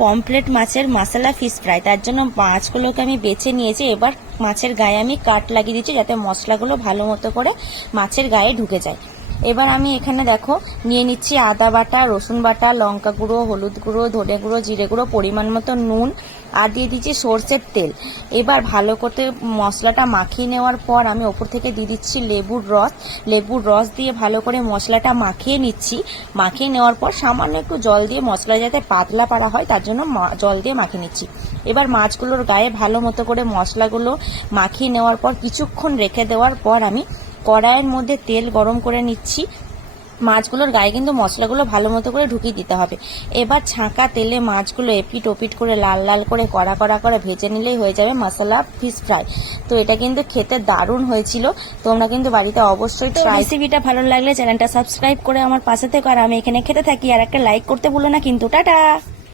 Pomfret মাছের মশলা fish fry. তার জন্য মাছগুলোকে আমি বেছে নিয়েছি। এবার মাছের গায়ে আমি কাট লাগিয়ে দিচ্ছি যাতে মশলাগুলো ভালো মতো করে মাছের গায়ে ঢুকে যায়। এবার আমি এখানে দেখো নিয়ে নিচ্ছি আদা বাটা, রসুন বাটা, লঙ্কা গুঁড়ো, হলুদ গুঁড়ো, ধনে গুঁড়ো, জিরে গুঁড়ো, পরিমাণ মতো নুন, আর দিয়ে দিচ্ছি সর্ষের তেল। এবার ভালো করে মশলাটা মাখিয়ে নেওয়ার পর আমি ওপর থেকে দিয়ে দিচ্ছি লেবুর রস দিয়ে ভালো করে মশলাটা মাখিয়ে নিচ্ছি। মাখিয়ে নেওয়ার পর সামান্য একটু জল দিয়ে মশলা যাতে পাতলা পারা হয় তার জন্য জল দিয়ে মাখিয়ে নিচ্ছি। এবার মাছগুলোর গায়ে ভালো মতো করে মশলাগুলো মাখিয়ে নেওয়ার পর কিছুক্ষণ রেখে দেওয়ার পর আমি কড়াইয়ের মধ্যে তেল গরম করে নিচ্ছি। মাছগুলোর গায়ে কিন্তু মশলাগুলো ভালো মতো করে ঢুকিয়ে দিতে হবে। এবার ছাঁকা তেলে মাছগুলো এপিট ওপিট করে লাল লাল করে কড়া কড়া করে ভেজে নিলেই হয়ে যাবে মশলা ফিশ ফ্রাই। তো এটা কিন্তু খেতে দারুণ হয়েছিল। তোমরা কিন্তু বাড়িতে অবশ্যই ট্রাই। রেসিপিটা ভালো লাগলে চ্যানেলটা সাবস্ক্রাইব করে আমার পাশে থেকো। আর আমি এখানে খেতে থাকি, আর একটা লাইক করতে ভুলো না কিন্তু। টাটা।